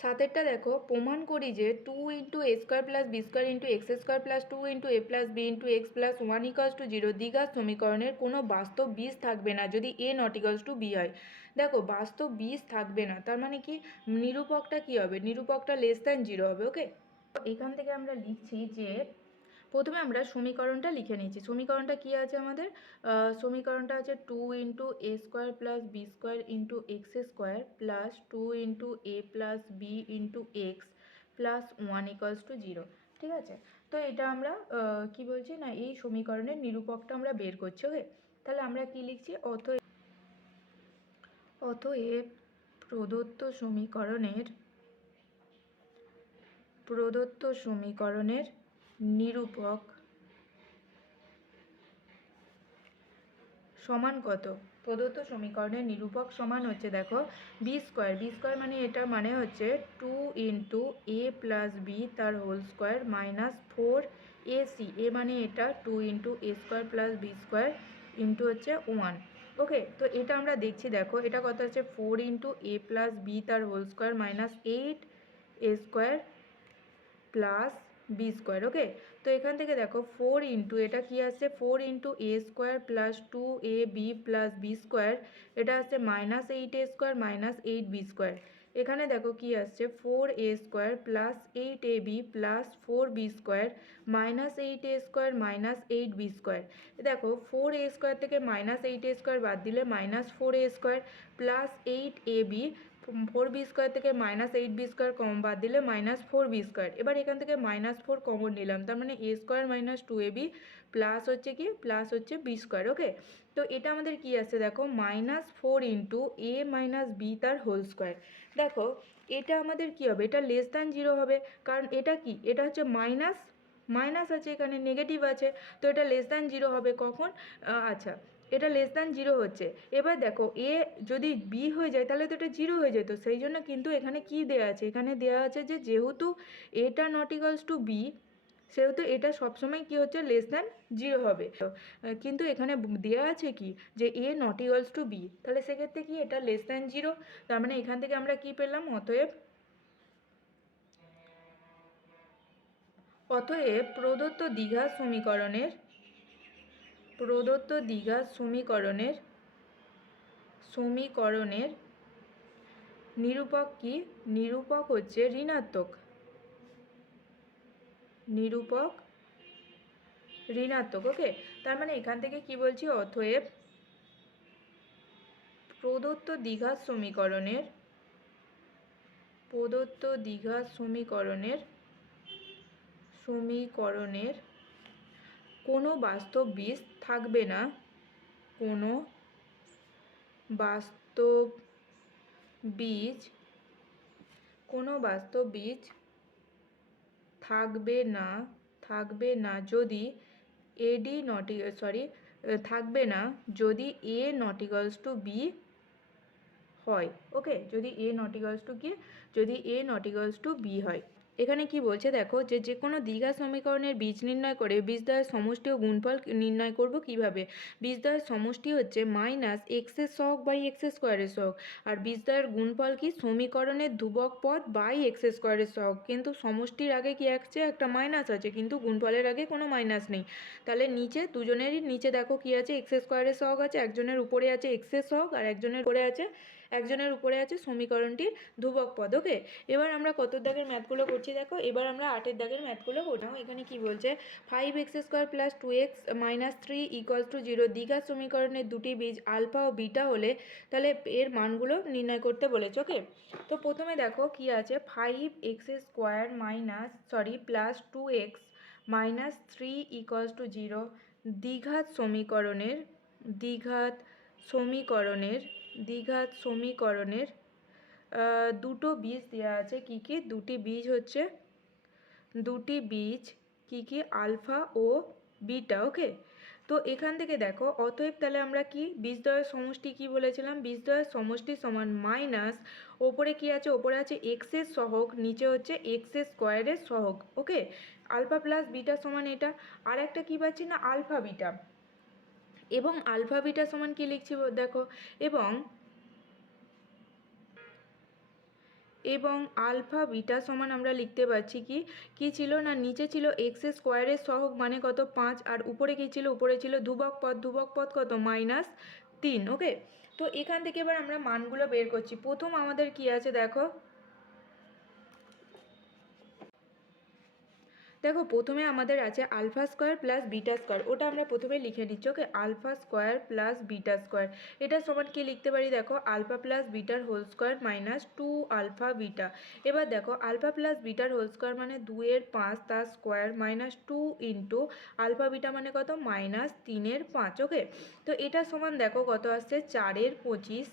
সাতেরটা দেখো, প্রমাণ করি যে two into A square plus B square into X square plus two into A plus B into X plus one equals to zero দ্বিঘাত সমীকরণের কোনো বাস্তব বীজ থাকবে না যদি A not equals to B হয়। দেখো, বাস্তব বীজ থাকবে না, তার মানে কি? নিরূপকটা কি হবে? নিরূপকটা লেস দ্যান জিরো হবে ওকে এখান থেকে আমরা লিখছি যে প্রথমে আমরা সমীকরণটা লিখে নিচ্ছি সমীকরণটা কি আছে আমাদের? সমীকরণটা আছে two into A square plus B square into X square plus two into A plus B into X plus one equals to zero ঠিক আছে? তো এটা আমরা কি বলছি না, এই সমীকরণের নিরূপকটা আমরা বের করছি ওকে তাহলে আমরা কি লিখছি? অতএব অতএব প্রদত্ত সমীকরণের প্রদত্ত সমীকরণের নিরূপক। সমান কত? প্রদত্ত সমীকরণের নিরূপক সমান হচ্ছে দেখো বি স্কোয়ার বি স্কোয়ার মানে এটা মানে হচ্ছে two into A plus B তার whole square minus four A C A মানে এটা two into A square plus B square into হচ্ছে ওয়ান ওকে তো এটা আমরা দেখছি দেখো, এটা কত হচ্ছে? Four into A plus B তার whole square minus eight A square plus B square, okay? তো এখান থেকে দেখো ফোর ইন্টু এটা কি আসছে? Four into A square plus two A B plus B square এটা আসছে minus eight A square minus eight B square এখানে দেখো কি আসছে? Four A square plus eight A B plus four B square minus eight A square minus eight B square দেখো four এ square থেকে minus eight এ square বাদ দিলে minus four A square plus eight A B four B square থেকে minus eight B square কম বাদ দিলে minus four B square এবার এখান থেকে মাইনাস ফোর কমন নিলাম, তার মানে A square minus two A B plus হচ্ছে কি? প্লাস হচ্ছে বি স্কোয়ার ওকে তো এটা আমাদের কি আছে দেখো? Minus four into A minus B তার হোল স্কোয়ার দেখো, এটা আমাদের কি হবে? এটা লেস দ্যান জিরো হবে, কারণ এটা কি? এটা হচ্ছে মাইনাস মাইনাস আছে এখানে নেগেটিভ আছে, তো এটা লেস দ্যান জিরো হবে কখন? আচ্ছা এটা লেস দ্যান জিরো হচ্ছে। এবার দেখো এ যদি বি হয়ে যায়, তাহলে তো এটা জিরো হয়ে যেত। সেই জন্য কিন্তু এখানে কি দেওয়া আছে? এখানে দেওয়া আছে যে যেহেতু এটা নট ইকালস টু বি সেহেতু এটা সবসময় কি হচ্ছে? লেস দ্যান জিরো হবে। কিন্তু এখানে দেওয়া আছে কি? যে A not equals to B তাহলে সেক্ষেত্রে কি এটা লেস দ্যান জিরো তার মানে এখান থেকে আমরা কি পেলাম? অতএব অতএব প্রদত্ত দ্বিঘা সমীকরণের প্রদত্ত দ্বিঘাত সমীকরণের সমীকরণের নিরূপক কি? নিরূপক হচ্ছে ঋণাত্মক। নিরূপক ঋণাত্মক ওকে তার মানে এখান থেকে কি বলছি? অতএব প্রদত্ত দ্বিঘাত সমীকরণের, প্রদত্ত দ্বিঘাত সমীকরণের সমীকরণের কোনো বাস্তব বীজ থাকবে না। কোনো বাস্তব বীজ, কোনো বাস্তব বীজ থাকবে না থাকবে না যদি এডি নটি সরি থাকবে না যদি এ নটিগলস টু বি হয় ওকে যদি এ নটিগলস টু কি? যদি এ নটিগলস টু বি হয়। এখানে কি বলছে দেখো যে যে কোনো দ্বিঘা সমীকরণের বীজ নির্ণয় করে বীজদ্বয়ের সমষ্টি ও গুণফল নির্ণয় করব কীভাবে? বীজদ্বয়ের সমষ্টি হচ্ছে মাইনাস এক্সের সহগ বাই এক্স স্কোয়ারের সহগ। আর বীজদ্বয়ের গুণফল কি? সমীকরণের ধ্রুবক পদ বাই এক্স স্কোয়ারের সহগ। কিন্তু সমষ্টির আগে কি আছে? একটা মাইনাস আছে, কিন্তু গুণফলের আগে কোনো মাইনাস নেই। তাহলে নিচে দুজনেরই নিচে দেখো কি আছে? এক্স স্কোয়ারের সহগ আছে, একজনের উপরে আছে এক্সের সহগ, আর একজনের উপরে আছে একজনের উপরে আছে সমীকরণটির ধ্রুবক পদ ওকে এবার আমরা কত দাগের ম্যাথগুলো করছি দেখো? এবার আমরা আটের দাগের ম্যাথগুলো করলাম এখানে কি বলছে? Five X square plus two X minus three equals to zero দ্বিঘাত সমীকরণের দুটি বীজ আলফা ও বিটা হলে তাহলে এর মানগুলো নির্ণয় করতে বলেছে ওকে তো প্রথমে দেখো কি আছে? Five X square minus sorry plus two X minus three equals to zero দ্বিঘাত সমীকরণের দ্বিঘাত সমীকরণের দ্বিঘাত সমীকরণের দুটো বীজ দেওয়া আছে। কি কি? দুটি বীজ হচ্ছে, দুটি বীজ, কি কি? আলফা ও বিটা, ওকে? তো এখান থেকে দেখো, অতএব তাহলে আমরা কি? বীজদ্বয়ের সমষ্টি কি বলেছিলাম? বীজদ্বয়ের সমষ্টি সমান মাইনাস, ওপরে কি আছে? ওপরে আছে এক্সের সহগ, নিচে হচ্ছে এক্সের স্কোয়ারের সহগ, ওকে? আলফা প্লাস বিটা সমান এটা। আর একটা কী পাচ্ছি না? Alpha beta. এবং আলফা বিটা সমান কি লিখছি দেখো, এবং এবং আলফা বিটা সমান আমরা লিখতে পারছি কি কি ছিল না নিচে ছিল এক্স স্কোয়ারের সহগ মানে কত? পাঁচ, আর উপরে কি ছিল? উপরে ছিল ধ্রুবক পদ ধ্রুবক পদ কত? মাইনাস তিন ওকে তো এখান থেকে এবার আমরা মানগুলো বের করছি। প্রথম আমাদের কি আছে দেখো? দেখো, প্রথমে আমাদের আছে alpha square plus beta square. ওটা আমরা প্রথমে লিখে নিচ্ছি, okay? Alpha square plus beta square. এটা সমান কি লিখতে পারি? দেখো, alpha plus bitter whole square minus two alpha beta. এবার দেখো, আলফা প্লাস বিটার হোল স্কোয়ার মানে দুইয়ের পাঁচ, তার square minus two into alpha beta মানে কত? মাইনাস তিনের পাঁচ, ওকে? তো এটা সমান দেখো কত আসছে? চারের পঁচিশ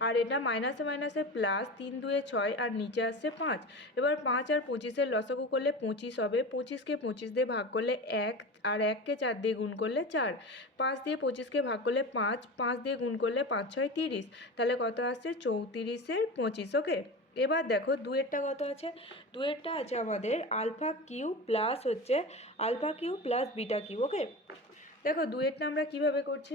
আর এটা মাইনাসে মাইনাসে প্লাস তিন, দুয়ে ছয় আর নিচে আসছে পাঁচ। এবার পাঁচ আর পঁচিশের লসাগু করলে পঁচিশ হবে। পঁচিশকে পঁচিশ দিয়ে ভাগ করলে এক আর এককে চার দিয়ে গুণ করলে চার। পাঁচ দিয়ে পঁচিশকে ভাগ করলে পাঁচ পাঁচ দিয়ে গুণ করলে পাঁচ, ছয়, তিরিশ। তাহলে কত আসছে? চৌত্রিশের পঁচিশ, ওকে? এবার দেখো দুয়েরটা কত আছে? দুয়েরটা আছে আমাদের আলফা কিউ প্লাস হচ্ছে alpha cube plus beta cube okay? দেখো দুয়েরটা আমরা কীভাবে করছি?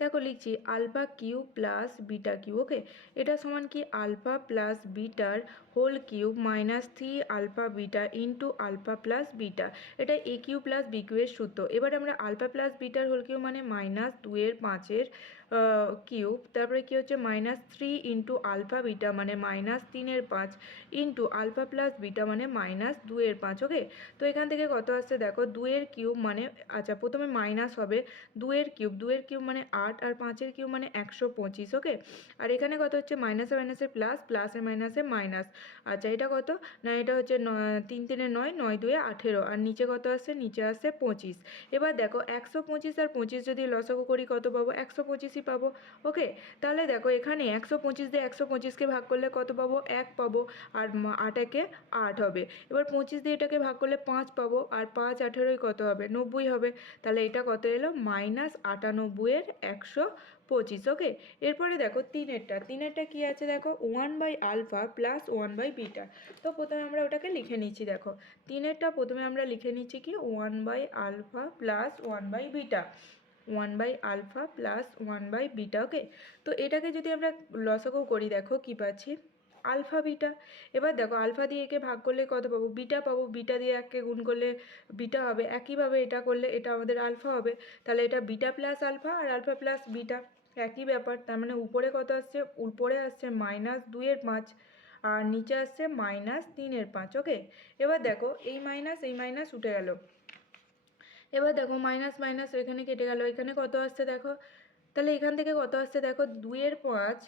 দেখো লিখছি alpha cube plus beta cube okay? এটা সমান কি? Alpha plus bitter whole cube minus three alpha beta into alpha plus beta. এটা A cube plus B cube এর সূত্র। এবার আমরা আলফা প্লাস বিটার হোল কিউ মানে মাইনাস দুয়ের পাঁচের কিউব, তারপরে কি হচ্ছে? Minus three into alpha beta মানে মাইনাস তিনের পাঁচ ইন্টু আলফা প্লাস বিটা মানে মাইনাস দুয়ের পাঁচ ওকে তো এখান থেকে কত আসছে? দেখো দুয়ের কিউব মানে আচ্ছা প্রথমে মাইনাস হবে দুয়ের কিউব দুয়ের কিউব মানে আট আর পাঁচের কিউব মানে একশো পঁচিশ ওকে আর এখানে কত হচ্ছে? মাইনাসে মাইনাসে প্লাস প্লাসে মাইনাসে মাইনাস আচ্ছা এটা কত? না, এটা হচ্ছে তিন তিনে নয় নয় দুয়ে আঠেরো। আর নিচে কত আসছে? নিচে আসছে পঁচিশ। এবার দেখো, একশো পঁচিশ আর পঁচিশ যদি লসাগু করি, কত পাবো? একশো পঁচিশ পঁচিশই পাবো। ওকে? তাহলে দেখো এখানে একশো পঁচিশ দিয়ে একশো পঁচিশকে ভাগ করলে কত পাবো? এক পাবো। আর মা- আট একে আট হবে। এবার পঁচিশ দিয়ে এটাকে ভাগ করলে পাঁচ পাবো। আর পাঁচ আঠেরোই কত হবে? নব্বই হবে। তাহলে এটা কত এলো? মাইনাস আটানব্বইয়ের একশো পঁচিশ। ওকে? এরপরে দেখো তিনেরটা। তিনেরটা কি আছে দেখো? One by alpha plus one by beta. তো প্রথমে আমরা ওটাকে লিখে নিচ্ছি দেখো। তিনেরটা প্রথমে আমরা লিখে নিচ্ছি কি? One by alpha plus one by beta. One by alpha plus one by beta okay তো এটাকে যদি আমরা লসাগু করি, দেখো কি পাচ্ছি? আলফা বিটা এবার দেখো আলফা দিয়ে একে ভাগ করলে কত পাবো? বিটা পাবো। বিটা দিয়ে এককে গুণ করলে বিটা হবে। একইভাবে এটা করলে এটা আমাদের আলফা হবে। তাহলে এটা বিটা প্লাস আলফা আর আলফা প্লাস বিটা একই ব্যাপার। তার মানে উপরে কত আসছে? উপরে আসছে মাইনাস দুইয়ের পাঁচ আর নিচে আসছে মাইনাস তিনের পাঁচ ওকে এবার দেখো, এই মাইনাস এই মাইনাস উঠে গেল। এবার দেখো মাইনাস মাইনাস এখানে কেটে গেল। এখানে কত আসছে দেখো? তাহলে এখান থেকে কত আসছে দেখো? দুইয়ের পাঁচ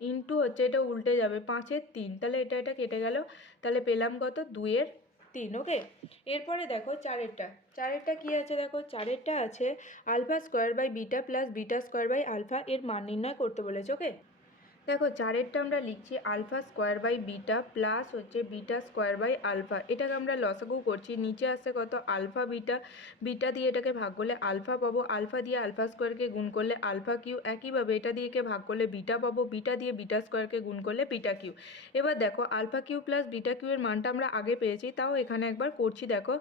ইন্টু হচ্ছে এটা উল্টে যাবে, পাঁচের তিন। তাহলে এটা এটা কেটে গেল। তাহলে পেলাম কত? দুইয়ের তিন ওকে এরপরে দেখো চারেরটা। চারেরটা কি আছে দেখো? চারেরটা আছে alpha square by beta plus beta square by alpha এর মান নির্ণয় করতে বলেছে ওকে দেখো, চারেরটা আমরা লিখছি alpha square by beta plus হচ্ছে বিটা স্কোয়ার বাই আলফা। এটাকে আমরা লসাগু করছি, নিচে আসছে কত? Alpha beta. বিটা দিয়ে এটাকে ভাগ করলে আলফা পাবো। আলফা দিয়ে আলফা স্কোয়ারকে গুণ করলে আলফা কিউ। একইভাবে এটা দিয়ে একে ভাগ করলে বিটা পাবো। বিটা দিয়ে বিটা স্কোয়ারকে গুণ করলে বিটা কিউ। এবার দেখো, alpha cube plus beta cube এর মানটা আমরা আগে পেয়েছি, তাও এখানে একবার করছি। দেখো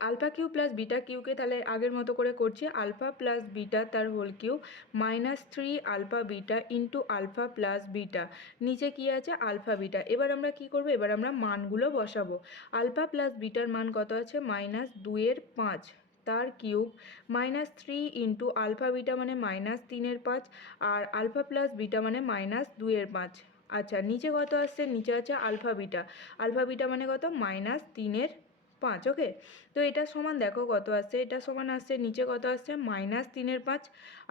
আলফা কিউ প্লাস বিটা কিউকে তাহলে আগের মতো করে করছি। আলফা প্লাস বিটা তার whole cube minus three alpha beta into alpha plus beta. নিচে কি আছে? Alpha beta. এবার আমরা কি করব? এবার আমরা মানগুলো বসাবো। আলফা প্লাস বিটার মান কত আছে? মাইনাস দুইয়ের পাঁচ তার cube. Minus three into alpha beta মানে মাইনাস তিনের পাঁচ আর আলফা প্লাস বিটা মানে মাইনাস দুইয়ের পাঁচ। আচ্ছা নিচে কত আসছে? নিচে আছে আলফা বিটা। আলফা বিটা মানে কত? মাইনাস তিনের পাঁচ ওকে তো এটা সমান দেখো কত আসছে, এটা সমান আসছে, নিচে কত আসছে? মাইনাস তিনের পাঁচ,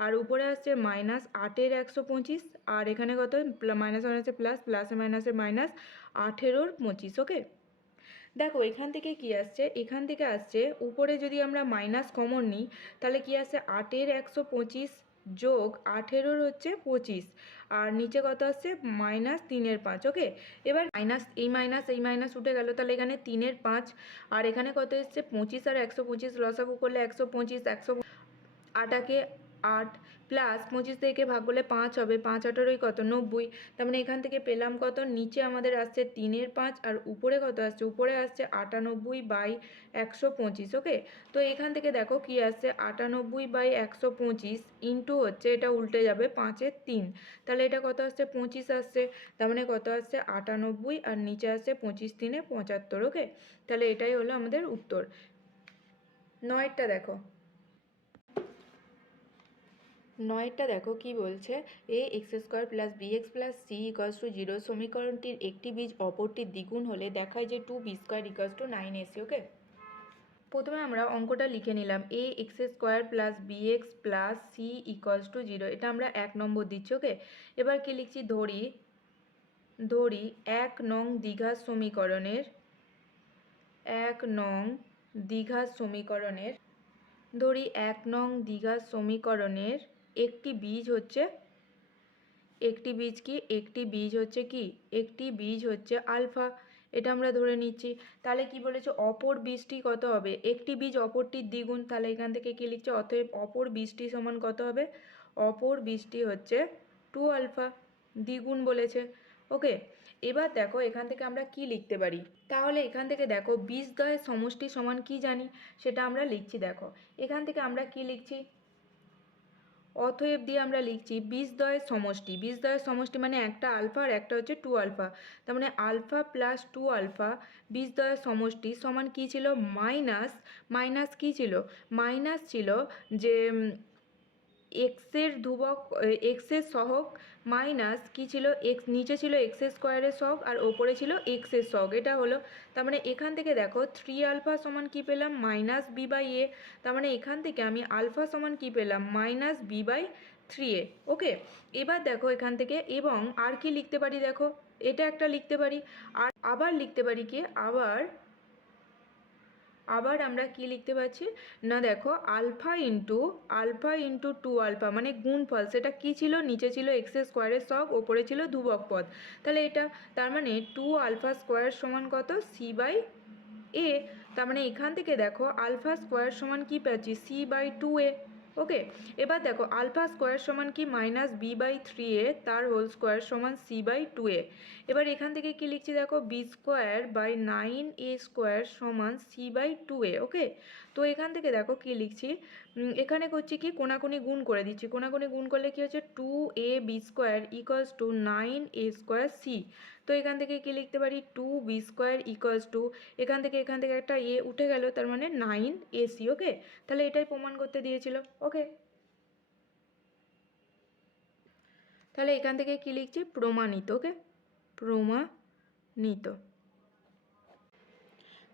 আর উপরে আসছে মাইনাস আটের একশো পঁচিশ, আর এখানে কত? মাইনাস মাইনাসে প্লাস প্লাসে মাইনাসে মাইনাস আঠেরোর পঁচিশ ওকে দেখো, এখান থেকে কি আসছে? এখান থেকে আসছে, উপরে যদি আমরা মাইনাস কমন নিই, তাহলে কি আসছে? আটের একশো পঁচিশ যোগ আঠেরোর হচ্ছে পঁচিশ আর নিচে কত আসছে? মাইনাস তিনের পাঁচ, ওকে? এবার মাইনাস, এই মাইনাস এই মাইনাস উঠে গেল, তাহলে এখানে তিনের পাঁচ। আর এখানে কত এসছে? পঁচিশ আর একশো পঁচিশ, লসাগু করলে একশো পঁচিশ, একশো আটাকে আট প্লাস পঁচিশ থেকে ভাগ করলে পাঁচ হবে, পাঁচ আঠারোই কত? নব্বই। তার মানে এখান থেকে পেলাম কত? নিচে আমাদের আসছে তিনের পাঁচ আর উপরে কত আসছে? উপরে আসছে আটানব্বই বাই একশো পঁচিশ, ওকে? তো এখান থেকে দেখো কি আসছে? আটানব্বই বাই একশো পঁচিশ ইন্টু হচ্ছে এটা উল্টে যাবে পাঁচের তিন। তাহলে এটা কত আসছে? পঁচিশ আসছে। তার মানে কত আসছে? আটানব্বই আর নিচে আসছে পঁচিশ তিনে পঁচাত্তর, ওকে? তাহলে এটাই হলো আমাদের উত্তর। নয়টা দেখো। নয়টা দেখো কি বলছে? A X square plus B X plus C equals to zero সমীকরণটির একটি বীজ অপরটির দ্বিগুণ হলে দেখায় যে two B square equals to nine A C okay প্রথমে আমরা অঙ্কটা লিখে নিলাম। A X square plus B X plus C equals to zero এটা আমরা এক নম্বর দিচ্ছি ওকে এবার কি লিখছি? ধরি ধরি এক নং দীঘা সমীকরণের, এক নং দ্বিঘাত সমীকরণের, ধরি এক নং দীঘা সমীকরণের একটি বীজ হচ্ছে, একটি বীজ কি, একটি বীজ হচ্ছে কি, একটি বীজ হচ্ছে আলফা। এটা আমরা ধরে নিচ্ছি। তাহলে কি বলেছে? অপর বীজটি কত হবে? একটি বীজ অপরটির দ্বিগুণ। তাহলে এখান থেকে কি লিখছে? অতএব অপর বীজটি সমান কত হবে? অপর বীজটি হচ্ছে টু আলফা। দ্বিগুণ বলেছে। ওকে, এবার দেখো এখান থেকে আমরা কি লিখতে পারি? তাহলে এখান থেকে দেখো বীজদ্বয়ের সমষ্টি সমান কি জানি? সেটা আমরা লিখছি, দেখো। এখান থেকে আমরা কি লিখছি? অতএব দিয়ে আমরা লিখছি বীজদ্বয়ের সমষ্টি। বীজদ্বয়ের সমষ্টি মানে একটা আলফা আর একটা হচ্ছে টু আলফা। তার মানে আলফা প্লাস টু আলফা বীজদ্বয়ের সমষ্টি সমান কী ছিল? মাইনাস মাইনাস কী ছিল? মাইনাস ছিল যে এক্সের ধ্রুবক এক্সের সহগ মাইনাস কি ছিল? এক্স, নিচে ছিল এক্সের স্কোয়ারের সহগ আর ওপরে ছিল এক্সের সহগ। এটা হলো, তার মানে এখান থেকে দেখো থ্রি আলফা সমান কি পেলাম? Minus B by A. তার মানে এখান থেকে আমি আলফা সমান কি পেলাম? Minus B by three A. Okay? এবার দেখো এখান থেকে এবং আর কি লিখতে পারি দেখো? এটা একটা লিখতে পারি। আর আবার লিখতে পারি কি? আবার আবার আমরা কি লিখতে পারছি? না দেখো, alpha into alpha into two alpha মানে গুণফল, সেটা কি ছিল? নিচে ছিল এক্স স্কোয়ারের সব, ওপরে ছিল ধ্রুবক পদ। তাহলে এটা, তার মানে টু আলফা স্কোয়ার সমান কত? সি বাই এ তার মানে এখান থেকে দেখো, আলফা স্কোয়ার সমান কি পাচ্ছি? C by two A okay, এবার দেখো, আলফা স্কোয়ার সমান কি? Minus B by three A, তার হোল স্কোয়ার সমান সি বাই টু এ। এবার এখান থেকে কি লিখছি দেখো? B square by nine A square সমান C by two A, okay? তো এখান থেকে দেখো কি লিখছি? এখানে করছি কি? কোনাকুনি গুণ করে দিচ্ছি। কোনাকুনি গুণ করলে কি হচ্ছে? Two a b square equals to nine a square c. তো এখান থেকে কি লিখতে পারি? Two b square equals to এখান থেকে এখান থেকে একটা এ উঠে গেল, তার মানে নাইন এসি ওকে তাহলে এটাই প্রমাণ করতে দিয়েছিল ওকে তাহলে এখান থেকে কি লিখছি? প্রমাণিত ওকে প্রমাণিত।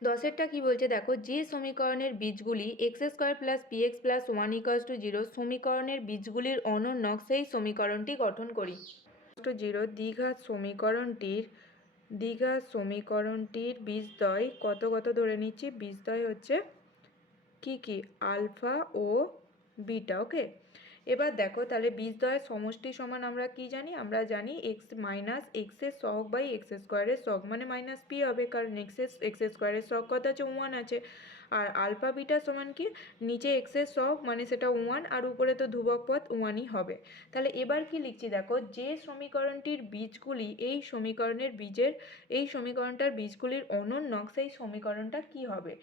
দশেরটা কি বলছে? দেখো, যে সমীকরণের বীজগুলি x square plus p x plus one equals to zero সমীকরণের বীজগুলির অনন্যক সেই সমীকরণটি গঠন করি। জিরো দ্বিঘাত সমীকরণটির দ্বিঘাত সমীকরণটির বীজদ্বয় কত কত ধরে নিচ্ছি? বীজদ্বয় হচ্ছে কি কি? আলফা ও বিটা, ওকে? এবার দেখো তাহলে বীজদ্বয়ের সমষ্টি সমান আমরা কি জানি? আমরা জানি এক্স মাইনাস এক্সের সহগ বাই এক্স স্কোয়ারের সহগ। মানে মাইনাস পি হবে, কারণ এক্সের এক্স স্কোয়ারের সহগ কত আছে? ওয়ান আছে। আর আলফা, বিটা সমান কি? নিচে এক্সের সব মানে সেটা ওয়ান আর উপরে তো ধ্রুবক পথ ওয়ানই হবে। তাহলে এবার কি লিখছি দেখো? যে সমীকরণটির বীজগুলি, এই সমীকরণের বীজের, এই সমীকরণটার বীজগুলির অনন্যক সেই সমীকরণটা কি হবে?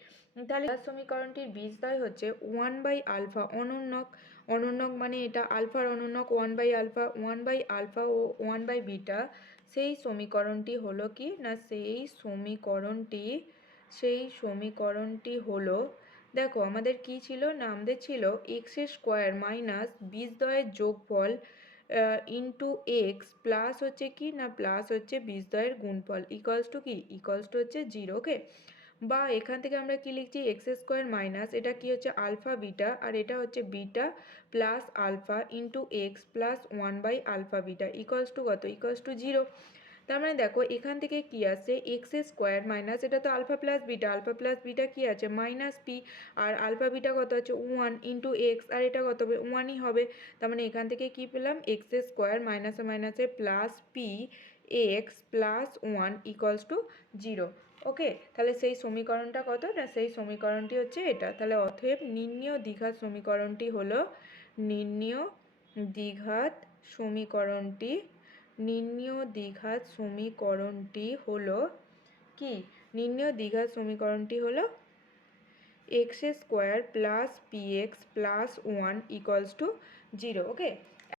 তাহলে সমীকরণটির বীজদ্বয় হচ্ছে ওয়ান বাই আলফা অনন্যক। অনন্যক মানে এটা আলফার অনন্যক one by alpha one by alpha O one by beta সেই সমীকরণটি হলো কি? না, সেই সমীকরণটি সেই সমীকরণটি হলো, দেখো আমাদের কি ছিল? না আমাদের ছিল এক্স স্কোয়ার মাইনাস বীজদ্বয়ের যোগফল ইন্টু এক্স প্লাস হচ্ছে কি? না প্লাস হচ্ছে বীজদ্বয়ের গুণফল। ইকলস টু কি? ইকলস টু হচ্ছে জিরো ওকে বা এখান থেকে আমরা কি লিখছি? এক্স স্কোয়ার মাইনাস এটা কি হচ্ছে? আলফা বিটা আর এটা হচ্ছে beta plus alpha into x plus one by alpha beta equals to কত? ইকলস টু জিরো তার মানে দেখো, এখান থেকে কি আছে? এক্স স্কোয়ার মাইনাস এটা তো alpha plus beta alpha plus beta কি আছে? মাইনাস পি আর আলফা বিটা কত হচ্ছে ওয়ান ইন্টু এক্স আর এটা কত হবে? ওয়ানই হবে। তার মানে এখান থেকে কি পেলাম? এক্স স্কোয়ার মাইনাসে মাইনাসে plus p x plus one equals to zero okay তাহলে সেই সমীকরণটা কত? না, সেই সমীকরণটি হচ্ছে এটা। তাহলে অতএব নির্ণীয় দ্বিঘাত সমীকরণটি হলো নির্ণীয় দ্বিঘাত সমীকরণটি নির্ণীয় দ্বিঘাত সমীকরণটি হলো কি? নির্ণীয় দ্বিঘাত সমীকরণটি হলো x square plus p x plus one equals to zero okay